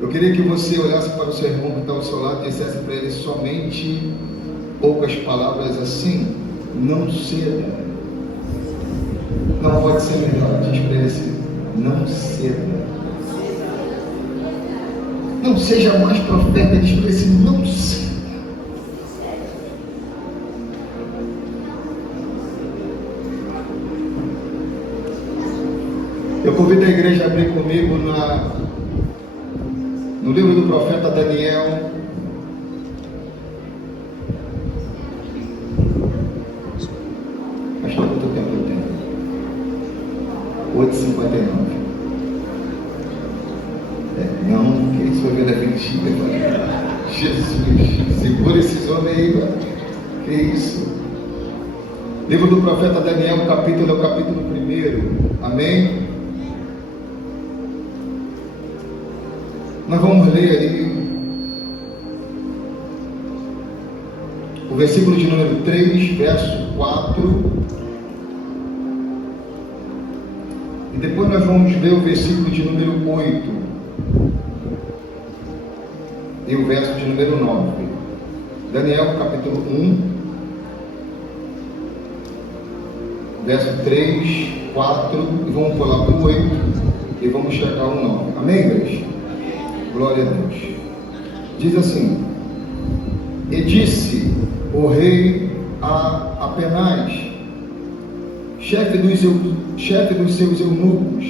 Eu queria que você olhasse para o seu irmão que está ao seu lado e dissesse para ele somente poucas palavras assim: não ceda. Não pode ser melhor, diz para ele assim: não ceda. Não seja mais profeta, diz para ele assim: não ceda. Eu convido a igreja a abrir comigo no livro do profeta Daniel. Acho que quanto tempo eu tenho? 8h59. Não, que isso vai ver da Benfica. Jesus, segura esses homens aí, mano. Que isso? Livro do profeta Daniel, capítulo é o capítulo 1. Amém? Nós vamos ler ali o versículo de número 3, verso 4. E depois nós vamos ler o versículo de número 8 e o verso de número 9. Daniel, capítulo 1, verso 3, 4, e vamos pular para o 8 e vamos chegar ao 9. Amém, igreja? Glória a Deus. Diz assim: e disse o rei a Apenaz, chefe dos seus eunucos,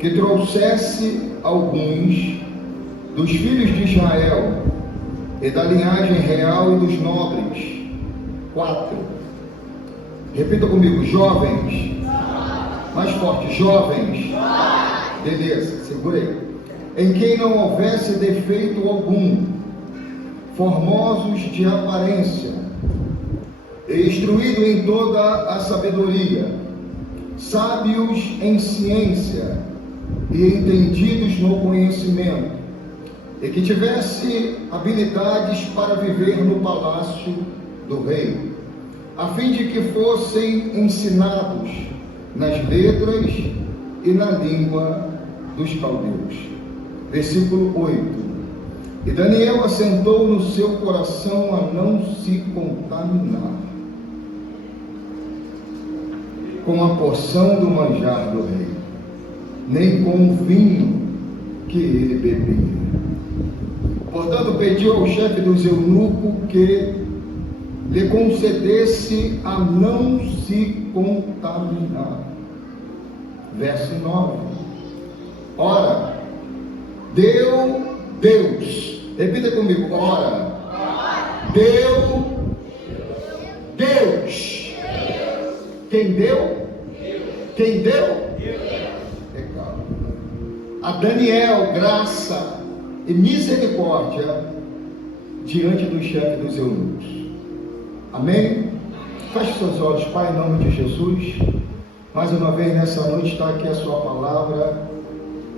que trouxesse alguns dos filhos de Israel e da linhagem real e dos nobres. 4. Repita comigo: jovens. Mais forte: jovens. Beleza, segura aí. Em quem não houvesse defeito algum, formosos de aparência, e instruído em toda a sabedoria, sábios em ciência e entendidos no conhecimento, e que tivesse habilidades para viver no palácio do rei, a fim de que fossem ensinados nas letras e na língua dos caldeus. Versículo 8. E Daniel assentou no seu coração a não se contaminar com a porção do manjar do rei, nem com o vinho que ele bebia. Portanto, pediu ao chefe dos eunucos que lhe concedesse a não se contaminar. Verso 9. Ora, deu Deus, repita comigo: ora, deu Deus. Quem deu? Quem deu? Legal. A Daniel graça e misericórdia diante do chefe dos eunucos. Amém? Feche seus olhos, Pai, em nome de Jesus. Mais uma vez nessa noite está aqui a sua palavra,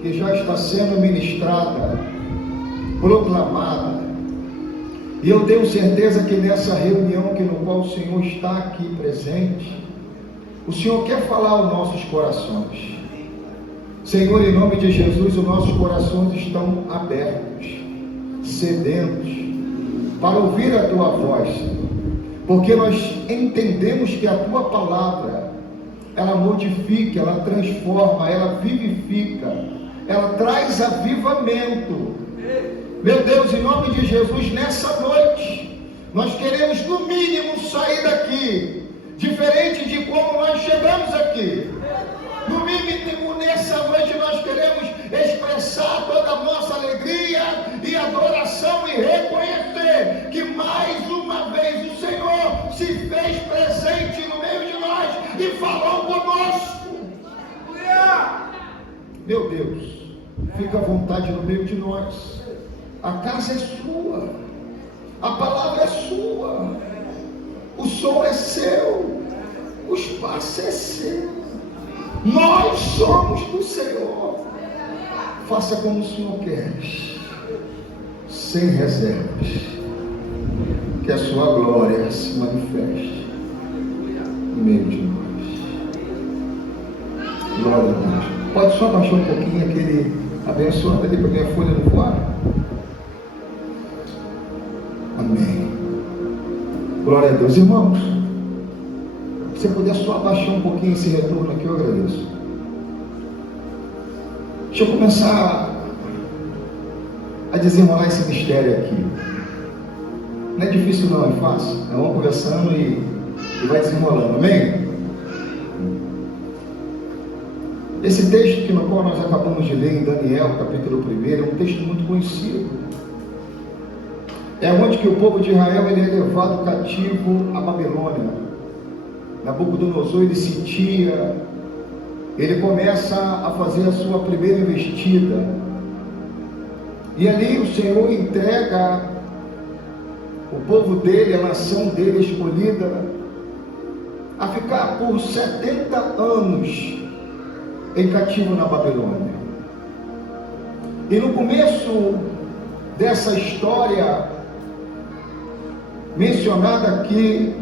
que já está sendo ministrada, proclamada, e eu tenho certeza que nessa reunião no qual o Senhor está aqui presente, o Senhor quer falar aos nossos corações. Senhor, em nome de Jesus, os nossos corações estão abertos, sedentos, para ouvir a Tua voz, porque nós entendemos que a Tua palavra, ela modifica, ela transforma, ela vivifica, ela traz avivamento. Meu Deus, em nome de Jesus, nessa noite, nós queremos no mínimo sair daqui, diferente de como nós chegamos aqui. No mínimo, nessa noite, nós queremos expressar toda a nossa alegria e adoração e reconhecer que mais uma vez o Senhor se fez presente no meio de nós e falou conosco. Meu Deus, fica à vontade no meio de nós. A casa é sua, a palavra é sua, o som é seu, o espaço é seu, nós somos do Senhor. Faça como o Senhor quer, sem reservas, que a sua glória se manifeste no meio de nós. Glória a Deus. Pode só baixar um pouquinho abençoando ali para minha folha não voar. Amém. Glória a Deus. Irmãos, se você puder só abaixar um pouquinho esse retorno aqui, eu agradeço. Deixa eu começar a desenrolar esse mistério aqui. Não é difícil não, é fácil. Vamos conversando e vai desenrolando, amém? Esse texto que no qual nós acabamos de ler em Daniel, capítulo 1, é um texto muito conhecido. É onde que o povo de Israel ele é levado cativo à Babilônia. Nabucodonosor ele sentia, ele começa a fazer a sua primeira investida. E ali o Senhor entrega o povo dele, a nação dele escolhida, a ficar por 70 anos em cativo na Babilônia. E no começo dessa história mencionada aqui,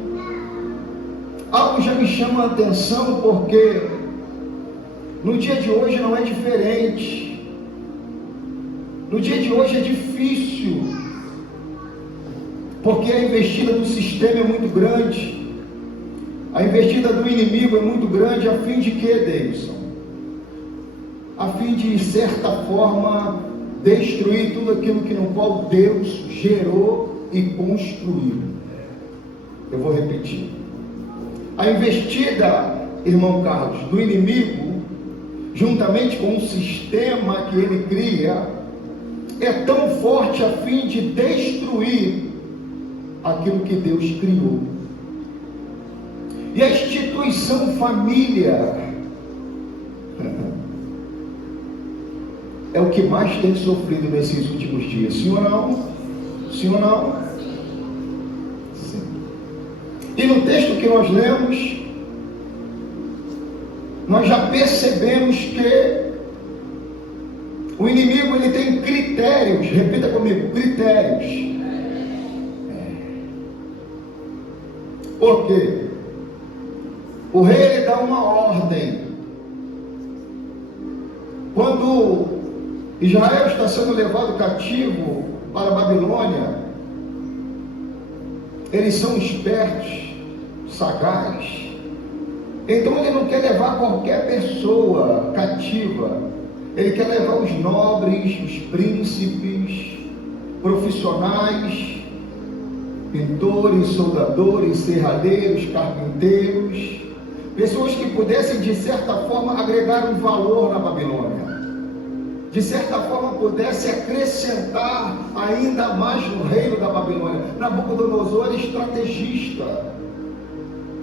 algo já me chama a atenção, porque no dia de hoje não é diferente. No dia de hoje é difícil, porque a investida do sistema é muito grande, a investida do inimigo é muito grande, a fim de quê, Davidson? A fim de certa forma destruir tudo aquilo que no qual Deus gerou e construiu. Eu vou repetir. A investida, irmão Carlos, do inimigo, juntamente com o sistema que ele cria, é tão forte a fim de destruir aquilo que Deus criou. E a instituição família é o que mais tem sofrido nesses últimos dias. Sim ou não? Sim ou não? Sim. E no texto que nós lemos, nós já percebemos que o inimigo ele tem critérios. Repita comigo, critérios. Por quê? O rei ele dá uma ordem. Quando Israel está sendo levado cativo para a Babilônia, eles são espertos, sagazes. Então ele não quer levar qualquer pessoa cativa. Ele quer levar os nobres, os príncipes, profissionais, pintores, soldadores, serralheiros, carpinteiros, pessoas que pudessem de certa forma agregar um valor na Babilônia, de certa forma pudesse acrescentar ainda mais no reino da Babilônia. Nabucodonosor era estrategista.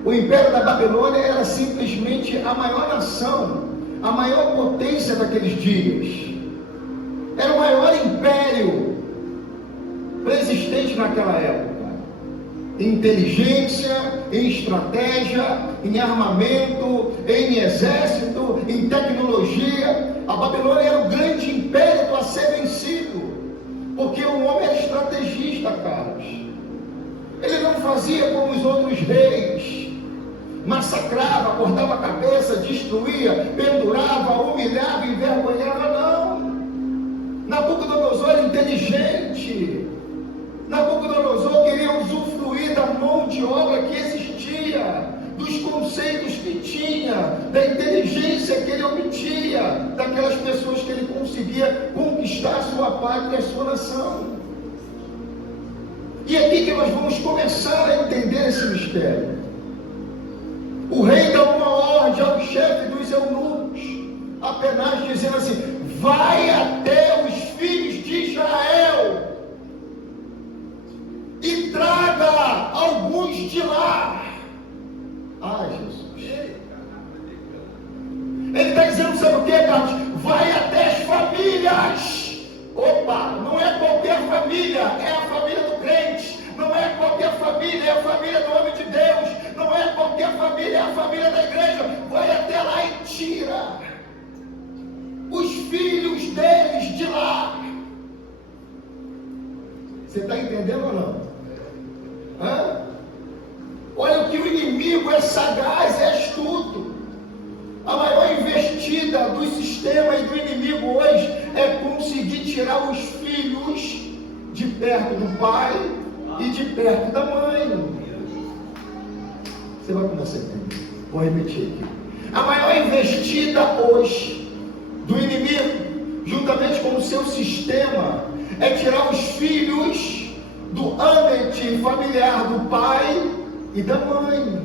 O império da Babilônia era simplesmente a maior nação, a maior potência daqueles dias. Era o maior império existente naquela época. Em inteligência, em estratégia, em armamento, em exército, em tecnologia. A Babilônia era o grande império a ser vencido, porque o homem era estrategista, Carlos. Ele não fazia como os outros reis, massacrava, cortava a cabeça, destruía, pendurava, humilhava, envergonhava. Não. Nabucodonosor era inteligente. Nabucodonosor queria usufruir da mão de obra que existia, dos conceitos que tinha, da inteligência que ele obtinha, daquelas pessoas que ele conseguia conquistar a sua pátria e a sua nação. E é aqui que nós vamos começar a entender esse mistério. O rei dá uma ordem ao chefe dos eunucos, apenas dizendo assim: vai até os filhos de Israel e traga alguns de lá. Ai, Jesus. Ele está dizendo, sabe o que, Carlos? Vai até as famílias. Opa, não é qualquer família, é a família do crente. Não é qualquer família, é a família do homem de Deus. Não é qualquer família, é a família da igreja. Vai até lá e tira os filhos deles de lá. Você está entendendo ou não? Hã? Olha que o inimigo é sagaz, é astuto. A maior investida do sistema e do inimigo hoje é conseguir tirar os filhos de perto do pai e de perto da mãe. Você vai começar a entender. Vou repetir aqui. A maior investida hoje do inimigo, juntamente com o seu sistema, é tirar os filhos do ambiente familiar do pai e da mãe.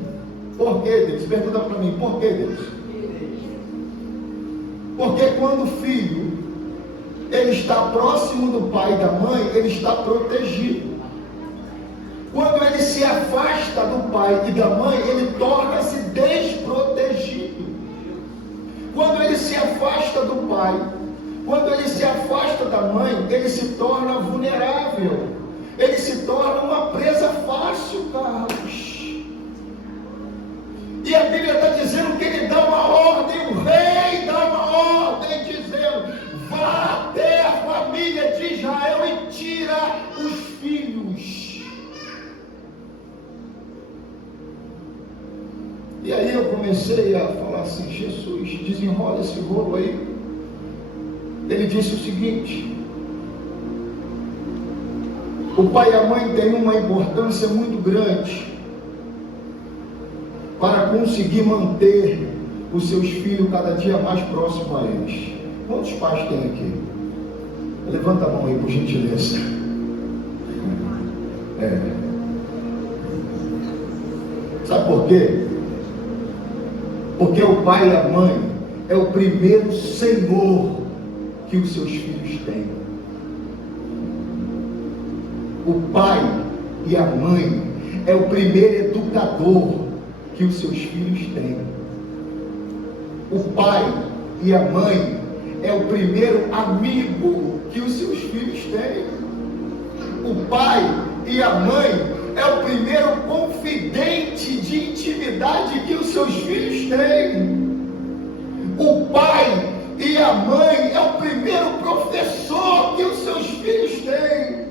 Por quê, Deus? Pergunta para mim, por quê, Deus? Porque quando o filho ele está próximo do pai e da mãe, ele está protegido. Quando ele se afasta do pai e da mãe, ele torna-se desprotegido. Quando ele se afasta do pai, quando ele se afasta da mãe, ele se torna vulnerável. Ele se torna uma presa fácil, Carlos. E a Bíblia está dizendo que ele dá uma ordem, o rei dá uma ordem, dizendo: vá até a família de Israel e tira os filhos. E aí eu comecei a falar assim: Jesus, desenrola esse rolo aí. Ele disse o seguinte: o pai e a mãe têm uma importância muito grande para conseguir manter os seus filhos cada dia mais próximos a eles. Quantos pais tem aqui? Levanta a mão aí, por gentileza. Sabe por quê? Porque o pai e a mãe é o primeiro senhor que os seus filhos têm. O pai e a mãe é o primeiro educador que os seus filhos têm. O pai e a mãe é o primeiro amigo que os seus filhos têm. O pai e a mãe é o primeiro confidente de intimidade que os seus filhos têm. O pai e a mãe é o primeiro professor que os seus filhos têm.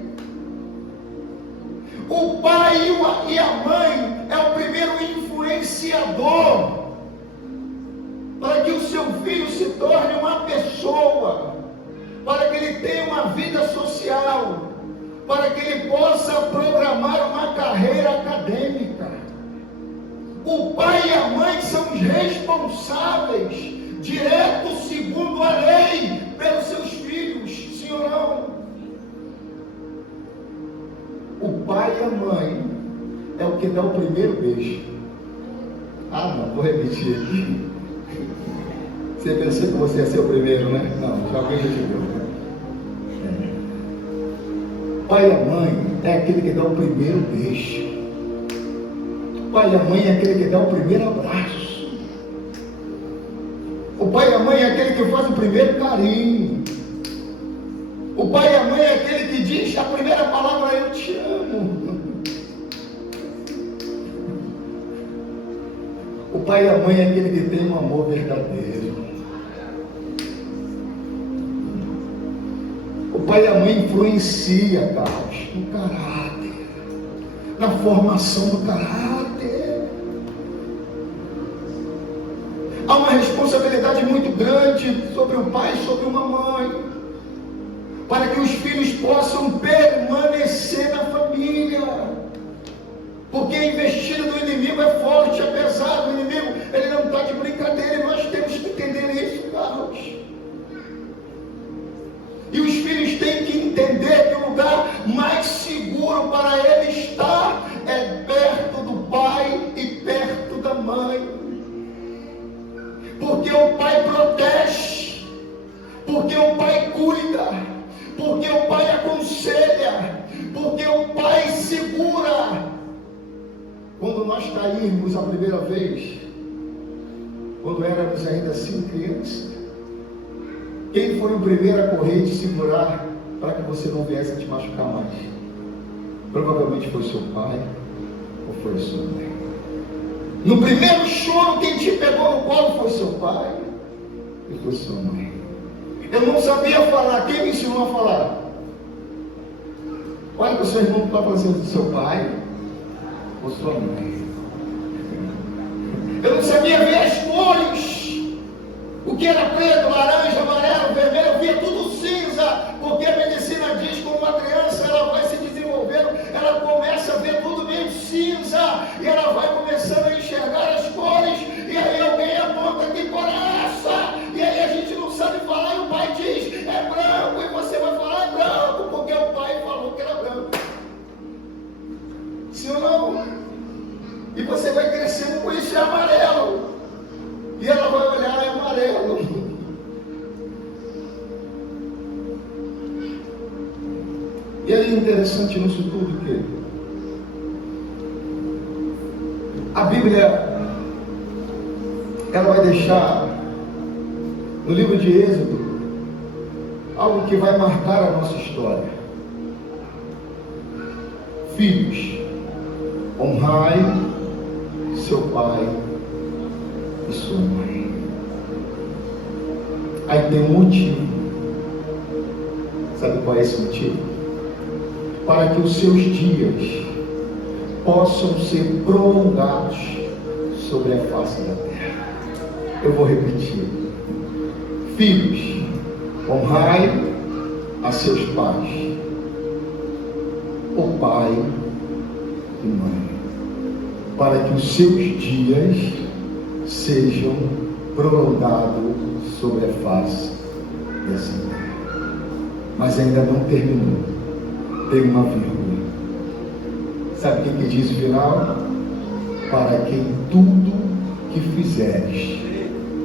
O pai e a mãe é o primeiro influenciador para que o seu filho se torne uma pessoa, para que ele tenha uma vida social, para que ele possa programar uma carreira acadêmica. O pai e a mãe são os responsáveis, direto segundo a lei, pelos seus filhos, sim ou não? O pai e a mãe é o que dá o primeiro beijo. Ah, não, vou repetir aqui. Você pensou que você ia ser o primeiro, né? Não, já alguém já te deu. O pai e a mãe é aquele que dá o primeiro beijo. O pai e a mãe é aquele que dá o primeiro abraço. O pai e a mãe é aquele que faz o primeiro carinho. O pai e a mãe é aquele que diz a primeira palavra: eu te amo. O pai e a mãe é aquele que tem um amor verdadeiro. O pai e a mãe influencia, Carlos, no caráter, na formação do caráter. Há uma responsabilidade muito grande sobre o pai e sobre uma mãe, para que os filhos possam permanecer na família. Porque a investida do inimigo é forte, é pesado. O inimigo, ele não está de brincadeira, e nós temos que entender isso, Carlos. E os filhos têm que entender que o lugar mais seguro para ele estar é perto do pai e perto da mãe. Porque o pai protege, porque o pai cuida, porque o pai aconselha, porque o pai segura. Quando nós caímos a primeira vez, quando éramos ainda assim crianças, quem foi o primeiro a correr e te segurar para que você não viesse a te machucar mais? Provavelmente foi seu pai ou foi sua mãe. No primeiro choro, quem te pegou no colo foi seu pai e foi sua mãe. Eu não sabia falar, quem me ensinou a falar? Olha para o seu irmão que está fazendo do seu pai ou sua mãe. Eu não sabia ver as cores, o que era preto, laranja, amarelo, vermelho, eu via tudo cinza. cinza, porque a medicina diz que uma criança ela vai se desenvolvendo, ela começa a ver tudo meio cinza, e ela vai começando a enxergar as cores, e aí alguém aponta que cor é essa, e aí a gente não sabe falar, e o pai diz, é branco, e você vai falar, é branco, porque o pai falou que era branco. Sim ou não? E você vai crescendo com isso, é amarelo, e ela vai olhar, é amarelo. E aí interessante nisso tudo que a Bíblia ela vai deixar no livro de Êxodo algo que vai marcar a nossa história. Filhos, honrai seu pai e sua mãe. Aí tem um motivo. Sabe qual é esse motivo? Para que os seus dias possam ser prolongados sobre a face da terra. Eu vou repetir. Filhos, honrai a seus pais, o pai e mãe, para que os seus dias sejam prolongados sobre a face dessa terra. Mas ainda não terminou. Tem uma vírgula. Sabe o que diz o final? Para que em tudo que fizeres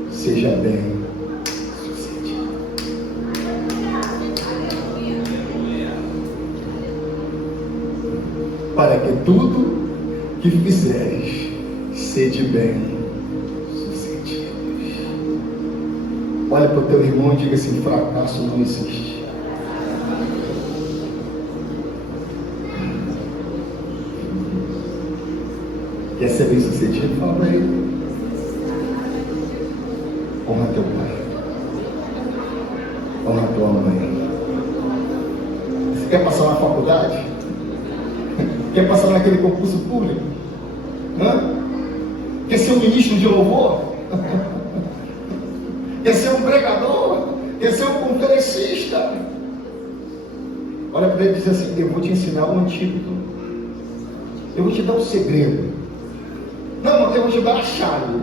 seja bem sucedido. Para que tudo que fizeres seja bem sucedido. Olha para o teu irmão e diga assim: fracasso não existe. Quer ser bem sucedido? Fala para ele. Honra teu pai. Honra tua mãe. Você quer passar na faculdade? Quer passar naquele concurso público? Hã? Quer ser um ministro de louvor? Quer ser um pregador? Quer ser um conferencista? Olha para ele e diz assim: eu vou te ensinar um antídoto. Eu vou te dar um segredo. Não, eu vou te dar a chave.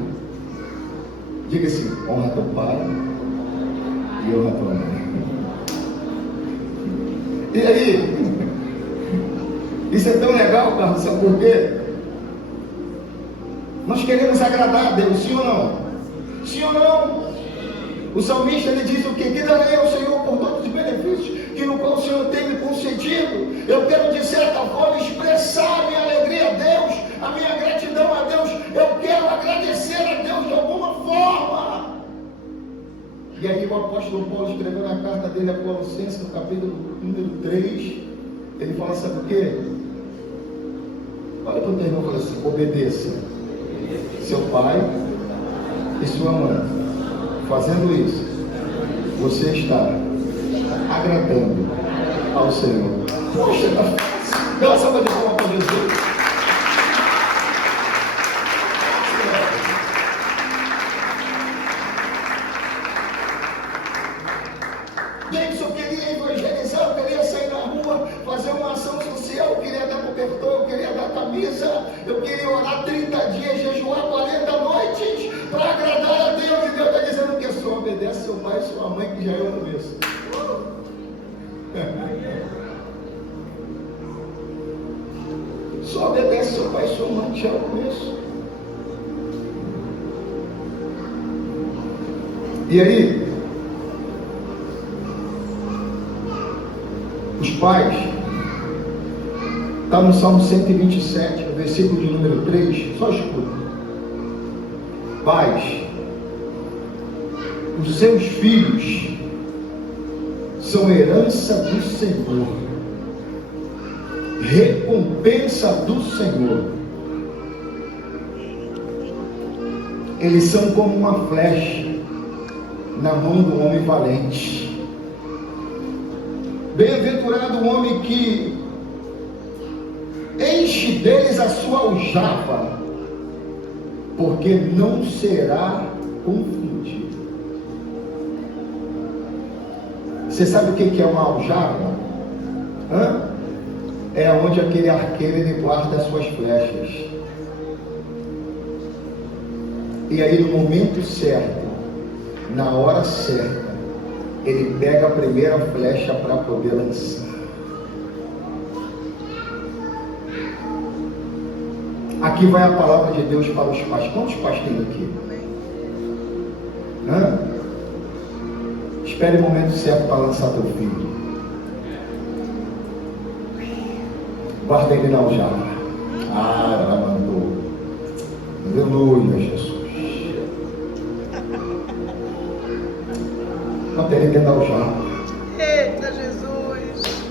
Diga assim: honra teu pai e honra tua mãe. E aí? Isso é tão legal, Carlos, sabe por quê? Nós queremos agradar a Deus, sim ou não? Sim ou não? O salmista ele diz o quê? Que darei ao Senhor por todos os benefícios que no qual o Senhor tem me concedido. Eu quero de certa forma expressar a minha alegria a Deus, a minha gratidão a Deus. Eu quero agradecer a Deus de alguma forma. E aí o apóstolo Paulo escreveu na carta dele a Colossenses, no capítulo número 3, ele fala, sabe o quê? Olha para o teu irmão e fala assim: obedeça seu pai e sua mãe. Fazendo isso, você está agradando ao Senhor. Poxa, está fácil. Dá uma salva de palmas para Jesus. Gente, eu queria evangelizar, eu queria sair na rua, fazer uma ação social, eu queria dar cobertor, eu queria dar camisa, eu queria orar 30 dias, jejuar 40 noites, para agradar a Deus. E Deus está dizendo que só obedece seu pai e sua mãe, que já é o começo. Só obedece seu pai e sua mãe, que já é o começo. E aí, os pais, está no Salmo 127, no versículo de número 3, só escuta. Pais, os seus filhos são herança do Senhor, recompensa do Senhor. Eles são como uma flecha na mão do homem valente. Bem-aventurado o homem que enche deles a sua aljava, porque não será confundido. Você sabe o que é uma aljava? É onde aquele arqueiro ele guarda as suas flechas. E aí no momento certo, na hora certa, ele pega a primeira flecha para poder lançar. Aqui vai a palavra de Deus para os pais. Quantos pais tem aqui? Espere o momento certo para lançar teu filho. Guarda ele na aljava. Ela mandou. Aleluia, Jesus. Bota ele dentro da aljava. Eita, Jesus.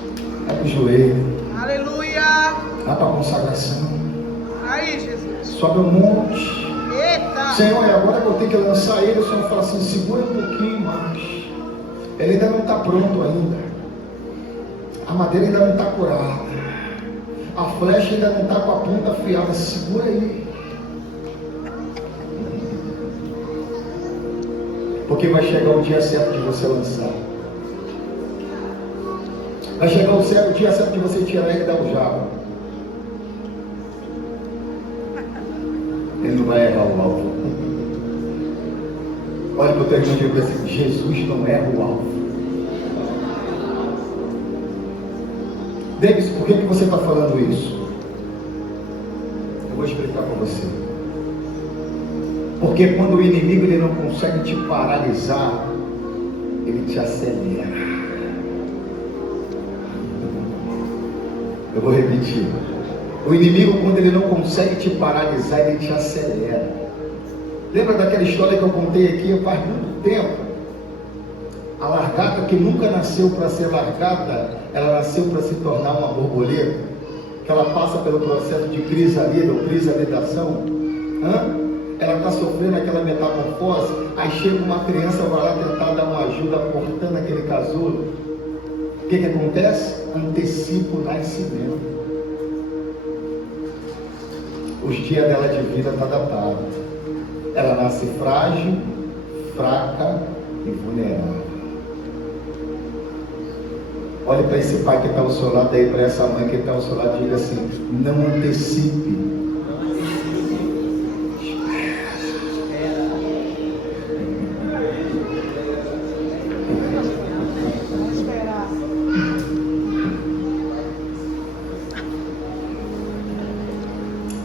Vai pro joelho. Aleluia. Vai para a consagração. Aí, Jesus. Sobe um monte. Eita. Senhor, e agora que eu tenho que lançar ele, o Senhor fala assim, segura um pouquinho mais. Ele ainda não está pronto ainda. A madeira ainda não está curada. A flecha ainda não está com a ponta afiada. Segura aí. Porque vai chegar o dia certo de você lançar. Vai chegar o dia certo de você tirar ele da aljava. Ele não vai errar o alvo. Olha para o teu irmão e diga assim, Jesus não erra o alvo. Davis, por que você está falando isso? Eu vou explicar para você. Porque quando o inimigo ele não consegue te paralisar, ele te acelera. Eu vou repetir. O inimigo, quando ele não consegue te paralisar, ele te acelera. Lembra daquela história que eu contei aqui faz muito tempo? A largata que nunca nasceu para ser largata, ela nasceu para se tornar uma borboleta, que ela passa pelo processo de crisalida ou crisalidação. Ela está sofrendo aquela metamorfose, aí chega uma criança, vai lá tentar dar uma ajuda cortando aquele casulo. O que acontece? Antecipa o nascimento. Os dias dela de vida estão datados. Ela nasce frágil, fraca e vulnerável. Olhe para esse pai que está ao seu lado aí, para essa mãe que está ao seu lado, e diga assim, não antecipe.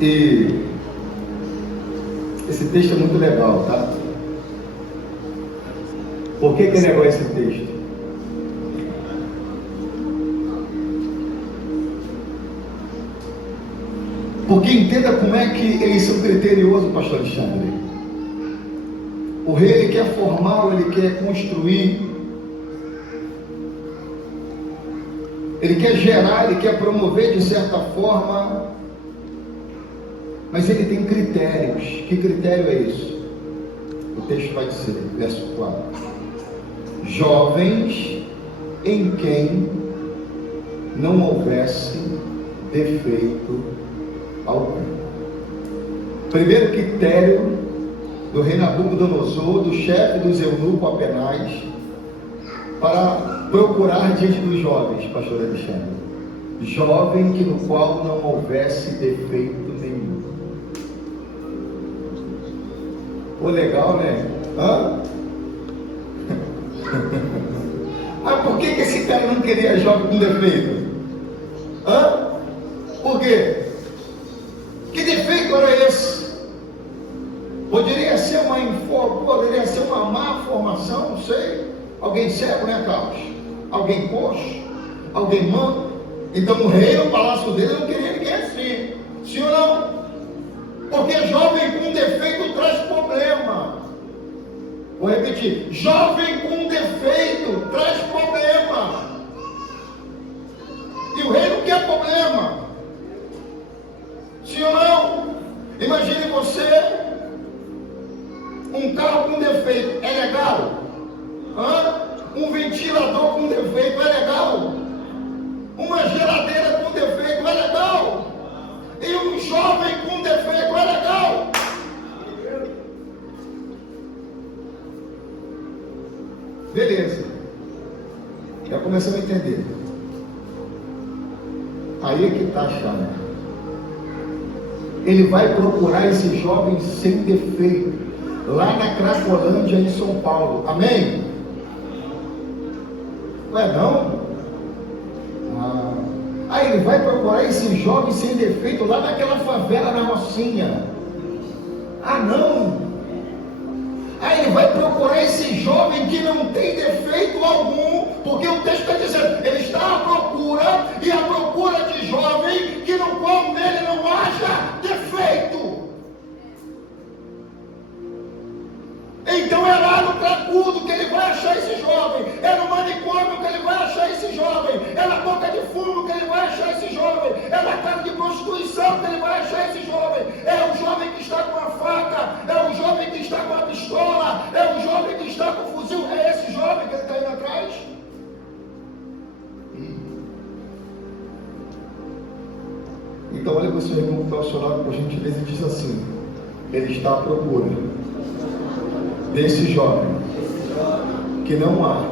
E esse texto é muito legal, tá? Por que é legal esse texto? Porque entenda como é que eles são criteriosos, pastor Alexandre. O rei ele quer formar, ele quer construir, ele quer gerar, ele quer promover de certa forma, mas ele tem critérios. Que critério é isso? O texto vai dizer, verso 4: jovens em quem não houvesse defeito algum. Primeiro critério do rei Nabucodonosor, do chefe dos eunucos apenais, para procurar diante dos jovens, pastor Alexandre, jovem que no qual não houvesse defeito nenhum. Pô, legal, né? Mas por que esse cara não queria jovem com defeito? Por quê? Que defeito era esse? Poderia ser poderia ser uma má formação, não sei. Alguém cego, né, Carlos? Alguém coxo? Alguém manco? Então o rei no palácio dele não queria ninguém assim. Sim ou não? Porque jovem com defeito traz problema. Vou repetir. Jovem com defeito traz problema. E o rei não quer problema. Sim ou não? Imagine você, um carro com defeito, é legal? Um ventilador com defeito, é legal? Uma geladeira com defeito, é legal? E um jovem com defeito, é legal? Beleza. começando a entender. Aí é que está a chave. Ele vai procurar esse jovem sem defeito, lá na Cracolândia, em São Paulo. Amém? Não é não? Aí ele vai procurar esse jovem sem defeito lá naquela favela na Rocinha. Ah, não! Aí ele vai procurar esse jovem que não tem defeito algum, porque o texto está dizendo, ele está à procura, e à procura de jovem que no qual nele não haja defeito. Então é lá no cracudo que ele vai achar esse jovem, é no manicômio que ele vai achar esse jovem, é na boca de fumo que ele vai achar esse jovem, é na casa de prostituição que ele vai achar esse jovem, é o jovem que está com a faca, é o jovem que está com a pistola, é o jovem que está com o fuzil, é esse jovem que ele está indo atrás. Então olha para o seu irmão que está ao seu lado, por gentileza, e diz assim, ele está à procura desse jovem que não há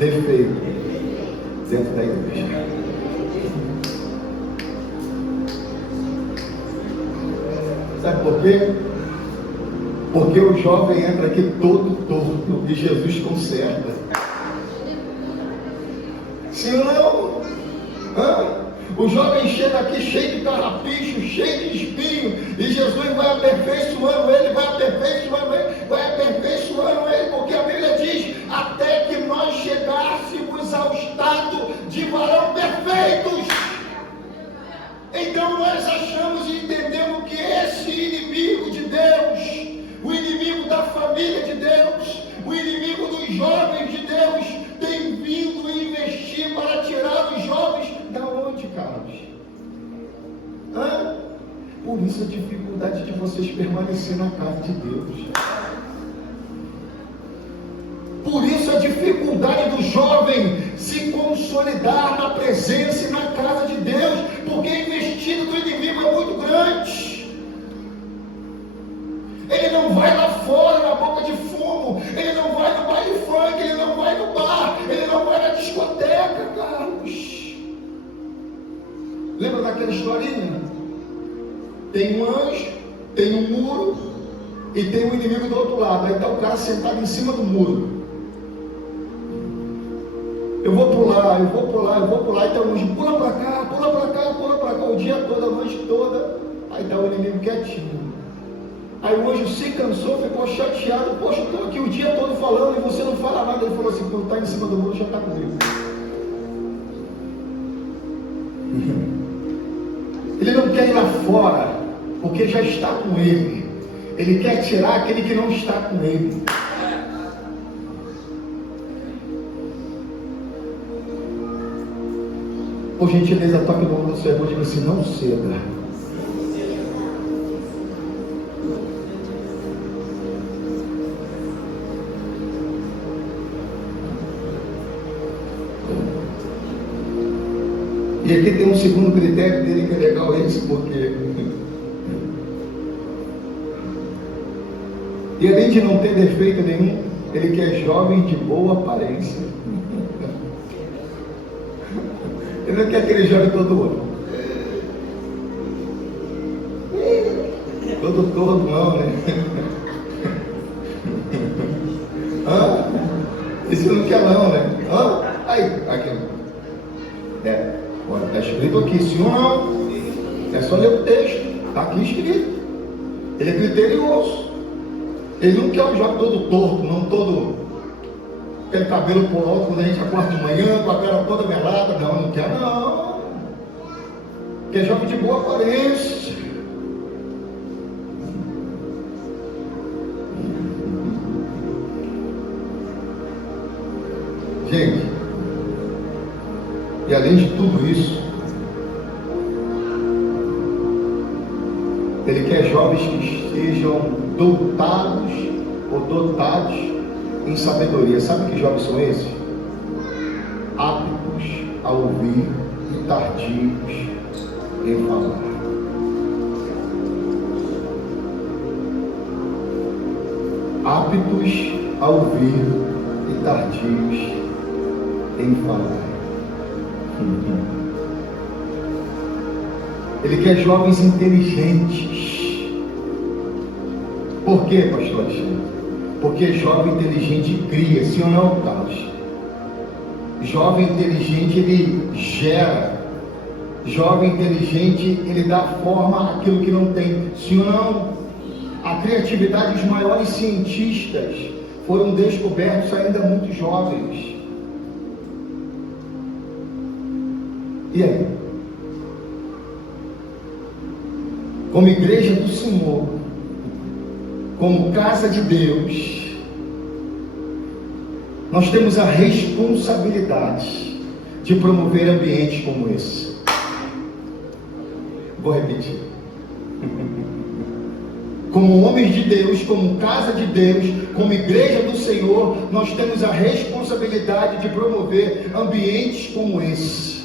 defeito dentro da igreja. Sabe por quê? Porque o jovem entra aqui todo torto e Jesus conserta. Se não, o jovem chega aqui cheio de carrapicho, cheio de espinho, e Jesus vai aperfeiçoando ele, porque a Bíblia diz, até que nós chegássemos ao estado de varão perfeitos. Então nós achamos e entendemos que esse inimigo de Deus, o inimigo da família de Deus, o inimigo dos jovens de Deus, tem vindo investir para tirar os jovens da onde, Carlos? Por isso a dificuldade de vocês permanecer na casa de Deus. Por isso a dificuldade do jovem se consolidar na presença e na casa de Deus, porque a investida do inimigo é muito grande. Ele não vai lá fora na boca de fumo, ele não vai no baile funk, ele não vai no bar, ele não vai na discoteca, Carlos. Lembra daquela historinha? Tem um anjo, tem um muro e tem um inimigo do outro lado. Aí está o cara sentado em cima do muro. Eu vou pular. Então o anjo pula para cá, o dia todo, a noite toda. Aí está o inimigo quietinho. Aí o anjo se cansou, ficou chateado. Poxa, eu estou aqui o dia todo falando e você não fala nada. Ele falou assim, quando está em cima do muro já está comigo. Ele não quer ir lá fora, porque já está com ele. Ele quer tirar aquele que não está com ele. Por gentileza, toque no ombro do seu irmão e diga assim, não ceda. E aqui tem um segundo critério dele que é legal esse, porque e além de não ter defeito nenhum, ele quer jovem de boa aparência. Ele não quer aquele jovem todo todo não, né? Esse não quer não, né? Aí, aqui. Olha, está escrito aqui, sim ou não? É só ler o texto, está aqui escrito. Ele é criterioso. Ele não quer um jovem todo torto, não todo aquele cabelo por alto quando a gente acorda de manhã, com a cara toda melada. Não quer não. Quer jovem de boa aparência. Gente, e além de tudo isso, ele quer jovens que estejam dotados ou dotados em sabedoria. Sabe que jovens são esses? Aptos a ouvir e tardios em falar. Aptos a ouvir e tardios em falar. Ele quer jovens inteligentes. Por quê, pastor Alexandre? Porque jovem inteligente cria, sim ou não, Carlos? Jovem inteligente, ele gera. Jovem inteligente, ele dá forma àquilo que não tem, sim ou não? A criatividade dos maiores cientistas foram descobertos ainda muito jovens. E aí? Como igreja do Senhor, como casa de Deus, nós temos a responsabilidade de promover ambientes como esse. Vou repetir. Como homens de Deus, como casa de Deus, como igreja do Senhor, nós temos a responsabilidade de promover ambientes como esse.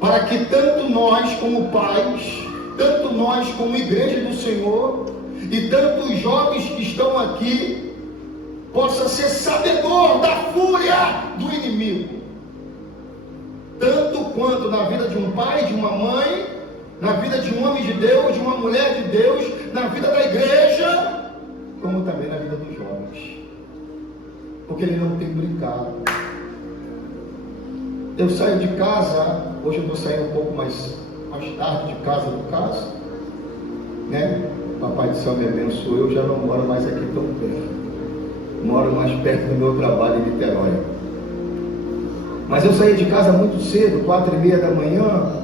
Para que tanto nós como pais, tanto nós como igreja do Senhor, e tanto os jovens que estão aqui, possa ser sabedor da fúria do inimigo. Tanto quanto na vida de um pai, de uma mãe, na vida de um homem de Deus, de uma mulher de Deus, na vida da igreja, como também na vida dos jovens. Porque ele não tem brincado. Eu saio de casa, hoje eu vou sair um pouco mais tarde de casa, no caso, né? Papai do céu me abençoe, eu já não moro mais aqui tão perto. Moro mais perto do meu trabalho em Niterói. Mas eu saía de casa muito cedo, 4h30 da manhã,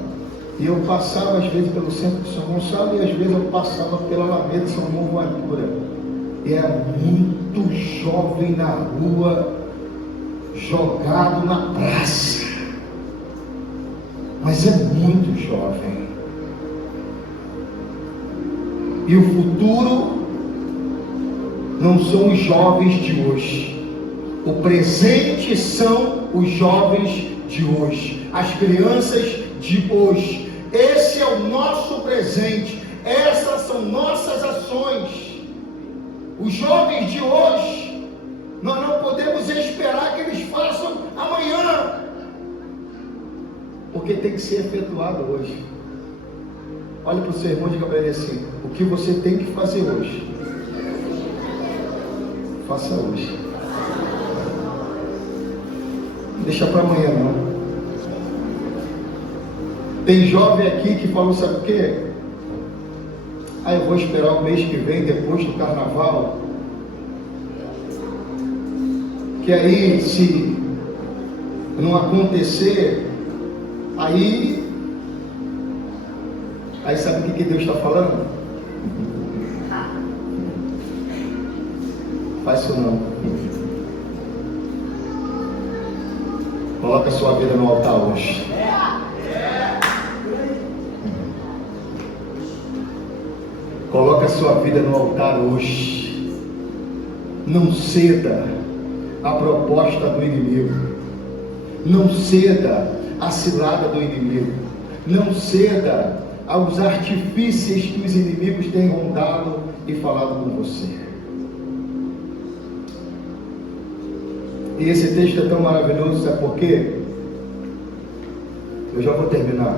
e eu passava às vezes pelo centro de São Gonçalo, e às vezes eu passava pela Alameda de São Boaventura. E era muito jovem na rua, jogado na praça. Mas é muito jovem. E o futuro não são os jovens de hoje. O presente são os jovens de hoje. As crianças de hoje. Esse é o nosso presente. Essas são nossas ações. Os jovens de hoje, nós não podemos esperar que eles façam amanhã. Porque tem que ser efetuado hoje. Olha para o seu irmão e diga para ele assim: o que você tem que fazer hoje, faça hoje. Não deixa para amanhã não. Tem jovem aqui que falou, sabe o quê? Eu vou esperar o mês que vem, depois do carnaval, que aí se não acontecer, aí sabe o que Deus está falando? Faz isso não. Coloca a sua vida no altar hoje. Coloca a sua vida no altar hoje. Não ceda à proposta do inimigo. Não ceda à cilada do inimigo. Não ceda aos artifícios que os inimigos têm rondado e falado com você. E esse texto é tão maravilhoso, sabe por quê? Eu já vou terminar.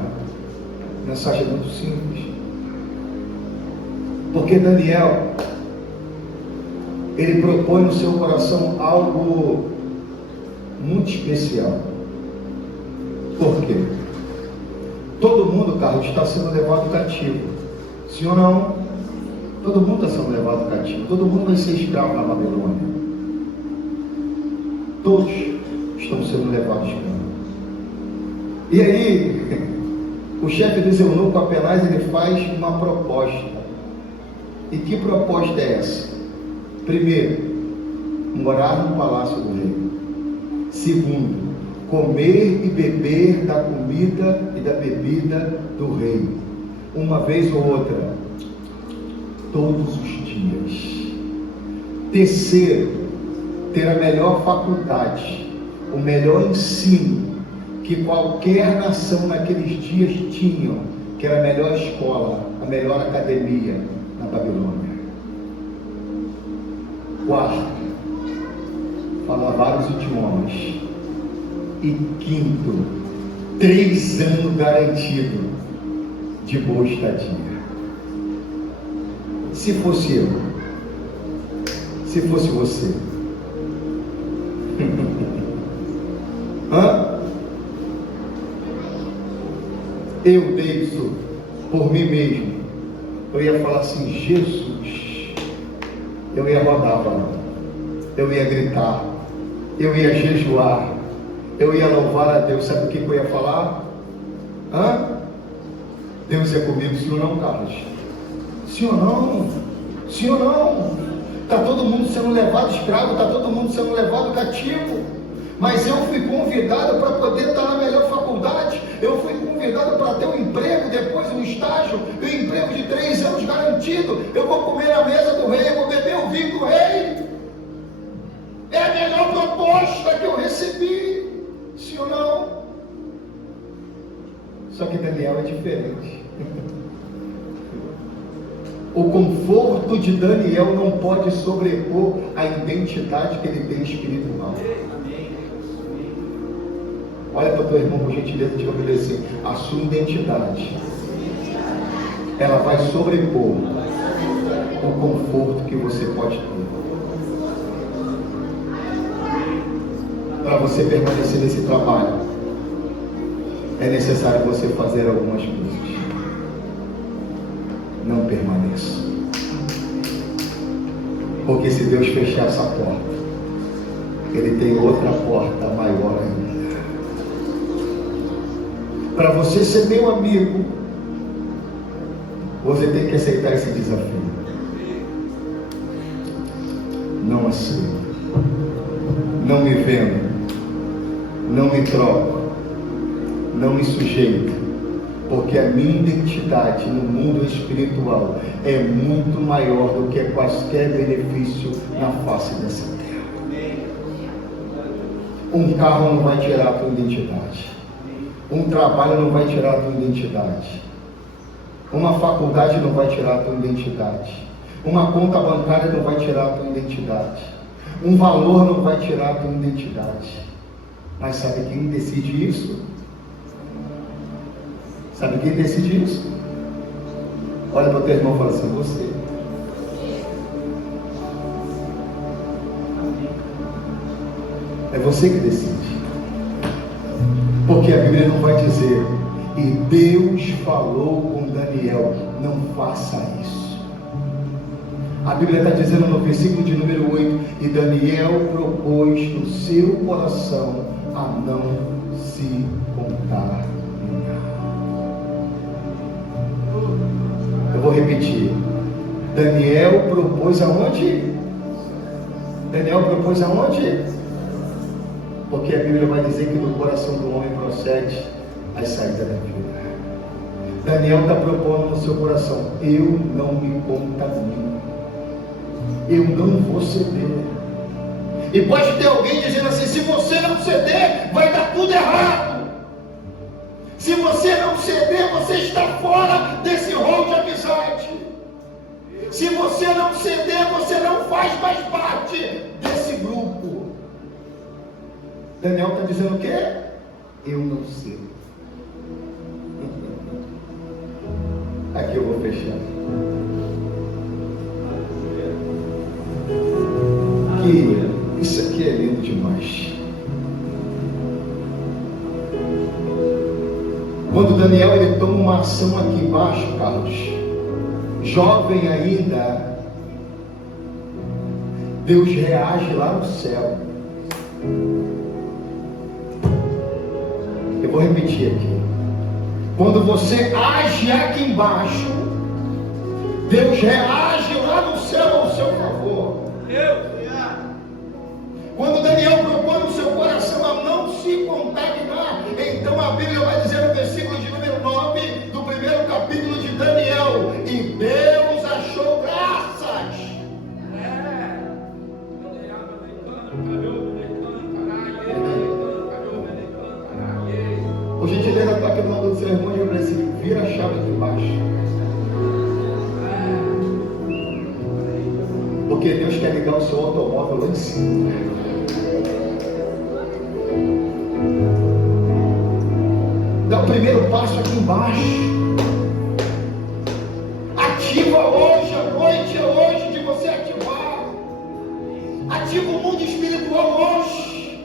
A mensagem é muito simples. Porque Daniel, ele propõe no seu coração algo muito especial. Por quê? Todo mundo, Carlos, está sendo levado cativo. Sim ou não? Todo mundo está sendo levado cativo. Todo mundo vai ser escravo na Babilônia. Todos estão sendo levados para lá. E aí, o chefe dos eunucos Apenaz, ele faz uma proposta. E que proposta é essa? Primeiro, morar no palácio do rei. Segundo, comer e beber da comida e da bebida do rei, uma vez ou outra, todos os dias. Terceiro, ter a melhor faculdade, o melhor ensino que qualquer nação naqueles dias tinham, que era a melhor escola, a melhor academia na Babilônia. Quarto, fala vários idiomas. E quinto, 3 anos garantido de boa estadia. Se fosse eu, se fosse você, eu, Davidson, por mim mesmo, eu ia falar assim: Jesus, eu ia rodar, eu ia gritar, eu ia jejuar, eu ia louvar a Deus. Sabe o que eu ia falar? Deus é comigo, sim ou não, Carlos? Sim ou não? Sim ou não? Está todo mundo sendo levado escravo, está todo mundo sendo levado cativo. Mas eu fui convidado para poder estar na melhor faculdade. Eu fui convidado para ter um emprego, depois um estágio, um emprego de 3 anos garantido. Eu vou comer na mesa do rei, eu vou beber o vinho do rei. É a melhor proposta que eu recebi. Sim ou não? Só que Daniel é diferente. O conforto de Daniel não pode sobrepor a identidade que ele tem espiritual. Olha para o teu irmão, por gentileza, de obedecer. A sua identidade, ela vai sobrepor o conforto que você pode ter. Para você permanecer nesse trabalho, é necessário você fazer algumas coisas. Não permaneça. Porque se Deus fechar essa porta, Ele tem outra porta maior ainda. Para você ser meu amigo, você tem que aceitar esse desafio. Não aceito. Não me vendo. Não me troco. Não me sujeito. Porque a minha identidade no mundo espiritual é muito maior do que quaisquer benefício na face dessa terra. Um carro não vai tirar a tua identidade. Um trabalho não vai tirar a tua identidade. Uma faculdade não vai tirar a tua identidade. Uma conta bancária não vai tirar a tua identidade. Um valor não vai tirar a tua identidade. Mas sabe quem decide isso? Sabe quem decide isso? Olha para o teu irmão e fala assim: você. É você que decide. Porque a Bíblia não vai dizer: e Deus falou com Daniel, não faça isso. A Bíblia está dizendo no versículo de número 8: e Daniel propôs no seu coração a não se contaminar. Eu vou repetir. Daniel propôs aonde? Daniel propôs aonde? Porque a Bíblia vai dizer que do coração do homem procede as saídas da vida. Daniel está propondo no seu coração: eu não me contamino, eu não vou ceder. E pode ter alguém dizendo assim: se você não ceder, vai dar tudo errado. Se você não ceder, você está fora desse rol de amizade. Se você não ceder, você não faz mais parte desse grupo. Daniel está dizendo o quê? Eu não sei. Aqui eu vou fechar. Que isso aqui é lindo demais. Quando Daniel ele toma uma ação aqui embaixo, Carlos, jovem ainda, Deus reage lá no céu. Eu vou repetir aqui. Quando você age aqui embaixo, Deus reage lá no céu ao seu favor. Quando Daniel propõe no seu coração a não se contaminar, então a Bíblia vai dizer no versículo de número 9 do primeiro capítulo de Daniel: e Deus achou graças. Por gentileza, está aqui no lado do seu irmão e assim: vira a chave aqui embaixo. Porque Deus quer ligar o seu automóvel lá em cima. Dá o primeiro passo aqui embaixo. Ativa hoje, a noite é hoje de você ativar. Ativa o mundo espiritual hoje.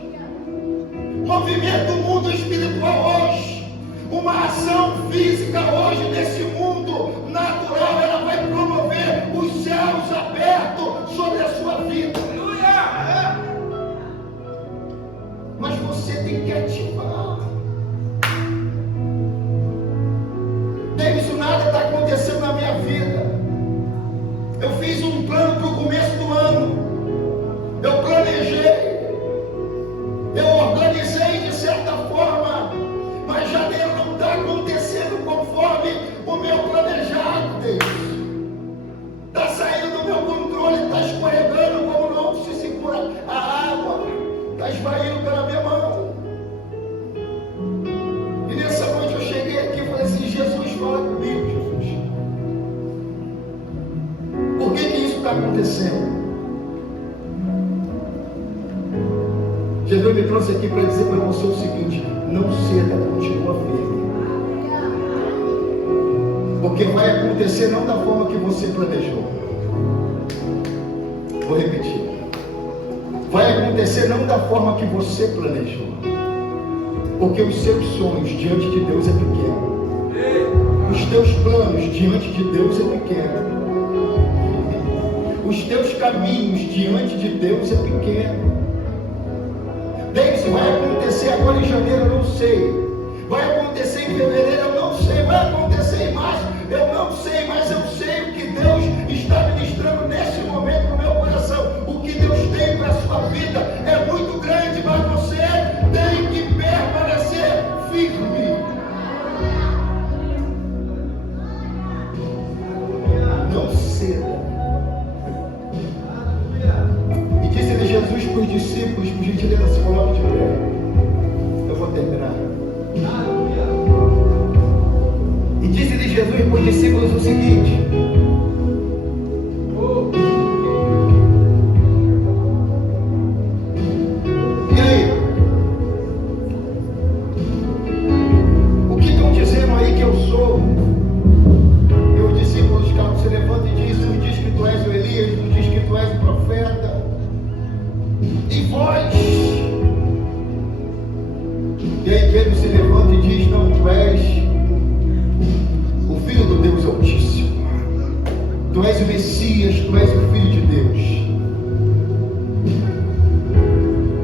Movimenta o mundo espiritual hoje. Uma ação física hoje nesse mundo natural, ela vai promover os céus abertos sobre a sua vida. Mas você tem que ativar. Isso nada está acontecendo na minha vida. Eu fiz um plano para o começo do ano. Eu planejei. Eu organizei de certa forma. Mas janeiro não está acontecendo conforme o meu planejado, Deus. Está saindo do meu controle, está escorregando como não se segura a água. Está esvaindo pela minha mão. E nessa noite eu cheguei aqui e falei assim: Jesus, fala comigo, Jesus. Por que isso está acontecendo? Jesus me trouxe aqui para dizer para você o seguinte: não ceda, continua firme. Porque vai acontecer não da forma que você planejou. Vou repetir. Vai acontecer não da forma que você planejou. Porque os seus sonhos diante de Deus é pequeno. Os teus planos diante de Deus é pequeno. Os teus caminhos diante de Deus é pequeno. Deus, vai acontecer agora em janeiro, eu não sei. Vai acontecer em fevereiro, eu não sei. Vai acontecer em março, eu não sei. Mas eu sei o que Deus está ministrando nesse momento no meu coração. O que Deus tem para a sua vida é muito grande, mas você tem que permanecer firme. Não ceda. E disse-lhe Jesus para os discípulos, por gentileza, se coloque de pé. Eu vou terminar. E disse-lhe Jesus para os discípulos o seguinte: e aí? O que estão dizendo aí que eu sou? E os discípulos se levantam e dizem: um diz que tu és o Elias, um diz que tu és o profeta. E vós? E aí Pedro se levanta e diz: não, tu és o Filho do Deus Altíssimo. Tu és o Messias, tu és o Filho de Deus.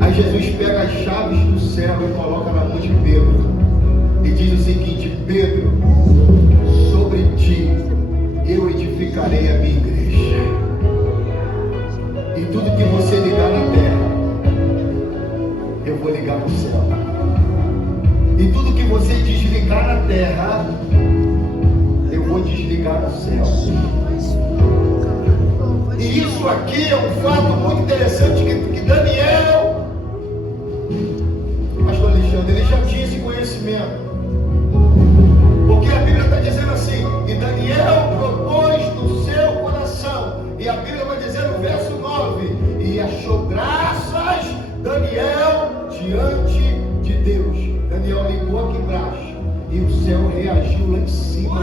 Aí Jesus pega as chaves do céu e coloca na mão de Pedro. E diz o seguinte: Pedro, sobre ti eu edificarei a minha igreja. E tudo que você ligar na terra, eu vou ligar no céu. E tudo que você desligar na terra, eu vou desligar no céu. E isso aqui é um fato muito interessante que Daniel, pastor Alexandre, ele já tinha esse conhecimento. Porque a Bíblia está dizendo assim: e Daniel propôs no seu coração. E a Bíblia vai dizer no verso 9: e achou graças Daniel diante de Deus. Daniel ligou aqui embaixo e o céu reagiu lá em cima.